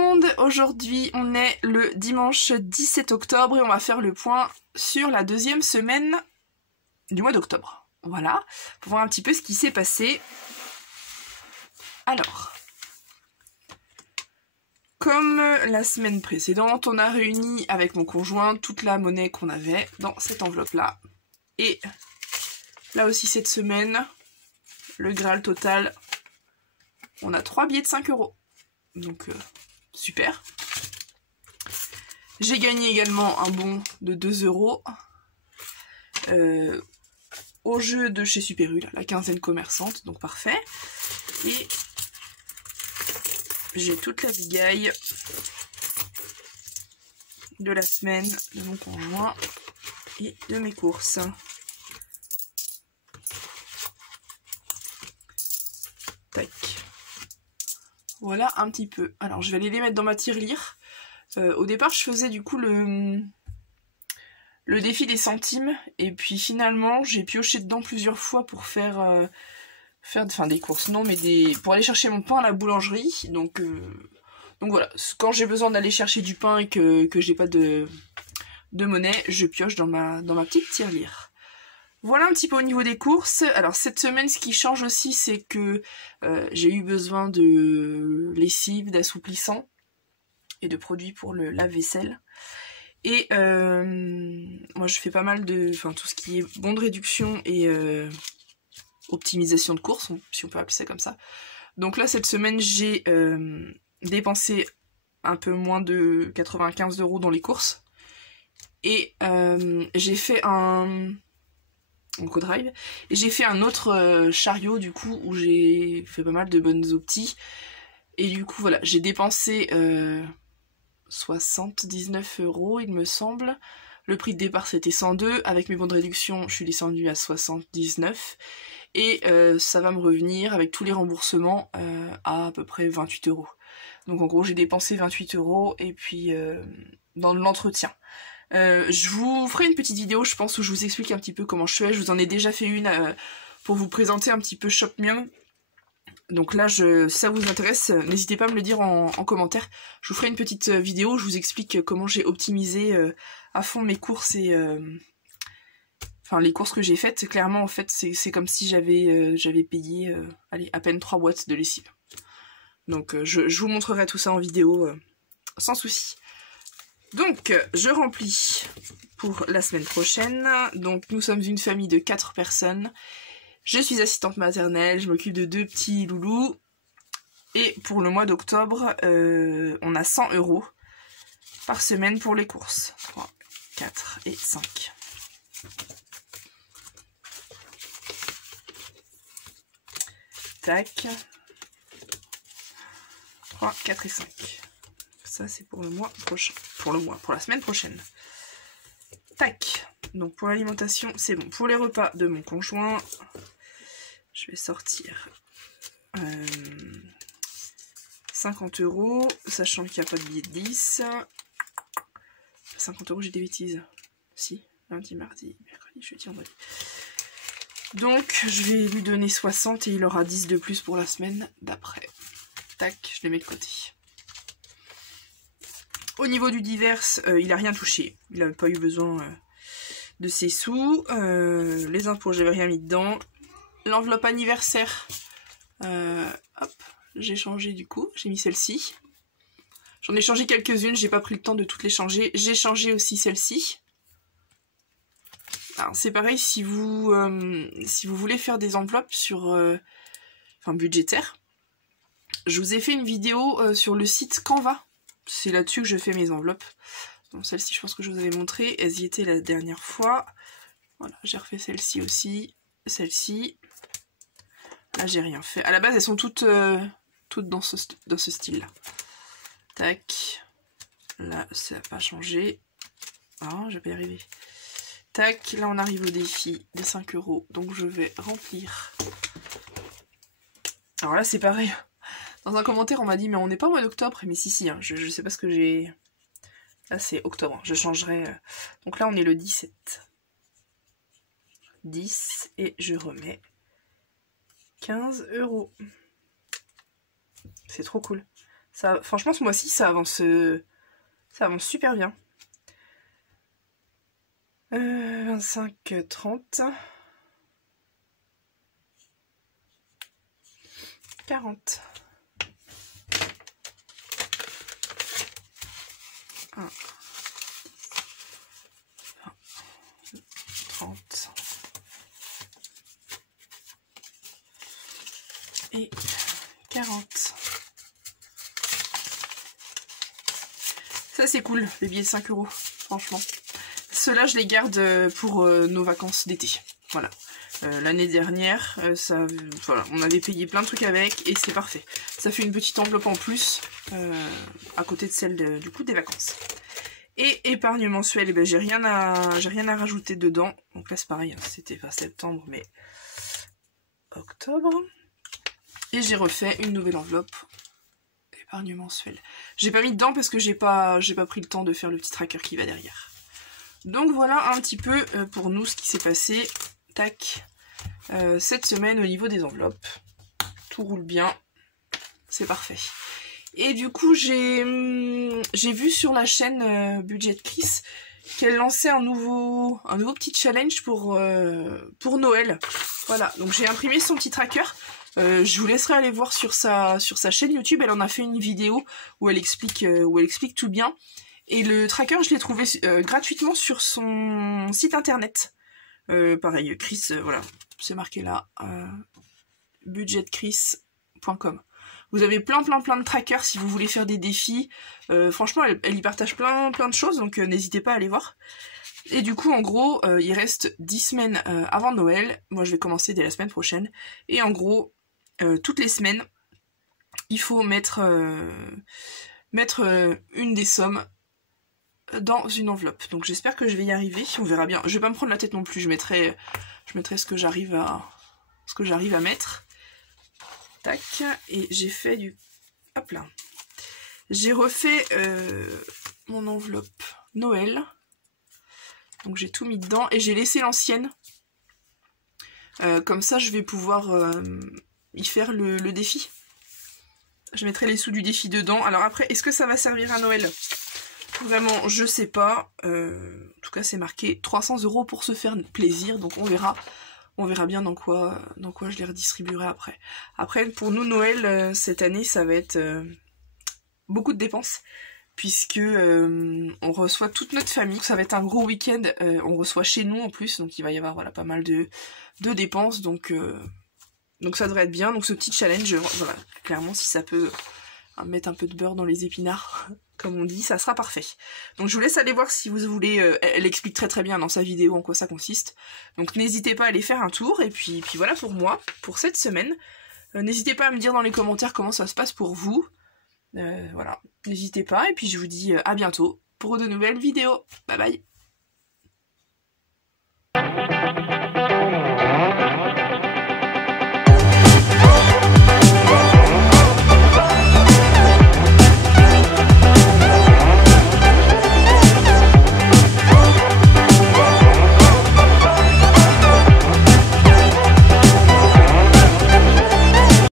monde, aujourd'hui on est le dimanche 17 octobre et on va faire le point sur la deuxième semaine du mois d'octobre. Voilà, pour voir un petit peu ce qui s'est passé. Alors, comme la semaine précédente, on a réuni avec mon conjoint toute la monnaie qu'on avait dans cette enveloppe-là. Et là aussi cette semaine, le Graal total, on a 3 billets de 5 €. Donc super. J'ai gagné également un bon de 2 € au jeu de chez Super U, la quinzaine commerçante, donc parfait. Et j'ai toute la bigaille de la semaine de mon conjoint et de mes courses. Tac. Voilà un petit peu. Alors je vais aller les mettre dans ma tirelire. Au départ je faisais du coup le défi des centimes et puis finalement j'ai pioché dedans plusieurs fois pour faire des courses, non mais pour aller chercher mon pain à la boulangerie. Donc voilà, quand j'ai besoin d'aller chercher du pain et que j'ai pas de monnaie, je pioche dans ma petite tirelire. Voilà un petit peu au niveau des courses. Alors cette semaine, ce qui change aussi, c'est que j'ai eu besoin de lessive, d'assouplissant et de produits pour le lave-vaisselle. Et moi je fais pas mal de... tout ce qui est bon de réduction et optimisation de courses, si on peut appeler ça comme ça. Donc là, cette semaine, j'ai dépensé un peu moins de 95 € dans les courses. Et j'ai fait un co-drive. Et j'ai fait un autre chariot du coup où j'ai fait pas mal de bonnes optis. Et du coup voilà, j'ai dépensé 79 € il me semble. Le prix de départ c'était 102. Avec mes bons de réduction je suis descendue à 79. Et ça va me revenir avec tous les remboursements à peu près 28 €. Donc en gros j'ai dépensé 28 € et puis dans l'entretien. Je vous ferai une petite vidéo je pense où je vous explique un petit peu comment je fais. Je vous en ai déjà fait une pour vous présenter un petit peu ShopMium. Donc là si ça vous intéresse, n'hésitez pas à me le dire en commentaire. Je vous ferai une petite vidéo où je vous explique comment j'ai optimisé à fond mes courses et les courses que j'ai faites. Clairement en fait c'est comme si j'avais payé allez, à peine 3 boîtes de lessive. Donc je vous montrerai tout ça en vidéo sans souci. Donc, je remplis pour la semaine prochaine. Donc, nous sommes une famille de 4 personnes. Je suis assistante maternelle, je m'occupe de 2 petits loulous. Et pour le mois d'octobre, on a 100 € par semaine pour les courses. 3, 4 et 5. Tac. 3, 4 et 5. Ça c'est pour le mois prochain. Pour la semaine prochaine. Tac. Donc pour l'alimentation, c'est bon. Pour les repas de mon conjoint, je vais sortir 50 €, sachant qu'il n'y a pas de billet de 10. 50 €, j'ai des bêtises. Si, lundi, mardi, mercredi, jeudi, vendredi. Donc je vais lui donner 60 et il aura 10 de plus pour la semaine d'après. Tac, je les mets de côté. Au niveau du divers, il n'a rien touché. Il n'a pas eu besoin de ses sous. Les impôts, j'avais rien mis dedans. L'enveloppe anniversaire, hop, j'ai changé du coup. J'ai mis celle-ci. J'en ai changé quelques-unes, j'ai pas pris le temps de toutes les changer. J'ai changé aussi celle-ci. Alors c'est pareil, si vous voulez faire des enveloppes sur budgétaires, je vous ai fait une vidéo sur le site Canva. C'est là-dessus que je fais mes enveloppes. Donc celle-ci, je pense que je vous avais montré. Elles y étaient la dernière fois. Voilà, j'ai refait celle-ci aussi. Celle-ci. Là, j'ai rien fait. À la base, elles sont toutes dans ce style-là. Tac. Là, ça n'a pas changé. Ah, je vais pas y arriver. Tac. Là, on arrive au défi des 5 €. Donc, je vais remplir. Alors là, c'est pareil. Dans un commentaire, on m'a dit, mais on n'est pas au mois d'octobre. Mais si, hein, je sais pas ce que j'ai... Là, c'est octobre. Je changerai... Donc là, on est le 17. 10. Et je remets 15 €. C'est trop cool. Ça, franchement, ce mois-ci, ça avance super bien. 25, 30, 40. 1, 10, 30 et 40. Ça c'est cool, les billets de 5 €, franchement. Ceux-là je les garde pour nos vacances d'été. Voilà. L'année dernière, voilà, on avait payé plein de trucs avec et c'est parfait. Ça fait une petite enveloppe en plus à côté de celle du coup des vacances. Et épargne mensuelle, eh ben, j'ai rien à rajouter dedans. Donc là c'est pareil, hein, c'était pas septembre mais octobre. Et j'ai refait une nouvelle enveloppe épargne mensuelle. J'ai pas mis dedans parce que j'ai pas pris le temps de faire le petit tracker qui va derrière. Donc voilà un petit peu pour nous ce qui s'est passé. Tac. Cette semaine au niveau des enveloppes. Tout roule bien. C'est parfait. Et du coup j'ai vu sur la chaîne Budget Chris qu'elle lançait un nouveau petit challenge pour Noël. Voilà, donc j'ai imprimé son petit tracker. Je vous laisserai aller voir sur sa chaîne YouTube. Elle en a fait une vidéo où elle explique tout bien. Et le tracker, je l'ai trouvé gratuitement sur son site internet. Pareil, Chris, voilà, c'est marqué là, budgetchris.com. Vous avez plein de trackers si vous voulez faire des défis. Franchement, elle y partage plein de choses, donc n'hésitez pas à aller voir. Et du coup, en gros, il reste 10 semaines avant Noël. Moi, je vais commencer dès la semaine prochaine. Et en gros, toutes les semaines, il faut mettre une des sommes dans une enveloppe. Donc j'espère que je vais y arriver. On verra bien. Je vais pas me prendre la tête non plus. Je mettrai ce que j'arrive à mettre. Tac. Et j'ai fait du... Hop là. J'ai refait mon enveloppe Noël. Donc j'ai tout mis dedans. Et j'ai laissé l'ancienne. Comme ça, je vais pouvoir y faire le défi. Je mettrai les sous du défi dedans. Alors après, est-ce que ça va servir à Noël ? Vraiment, je sais pas. En tout cas, c'est marqué 300 € pour se faire plaisir. Donc on verra. On verra bien dans quoi je les redistribuerai après. Après, pour nous, Noël, cette année, ça va être beaucoup de dépenses. Puisque on reçoit toute notre famille. Ça va être un gros week-end. On reçoit chez nous en plus. Donc il va y avoir voilà, pas mal de dépenses. Donc ça devrait être bien. Donc ce petit challenge, voilà, clairement, si ça peut mettre un peu de beurre dans les épinards, comme on dit, ça sera parfait. Donc je vous laisse aller voir si vous voulez. Elle explique très bien dans sa vidéo en quoi ça consiste. Donc n'hésitez pas à aller faire un tour. Et puis voilà pour moi, pour cette semaine. N'hésitez pas à me dire dans les commentaires comment ça se passe pour vous. Voilà, n'hésitez pas. Et puis je vous dis à bientôt pour de nouvelles vidéos. Bye bye.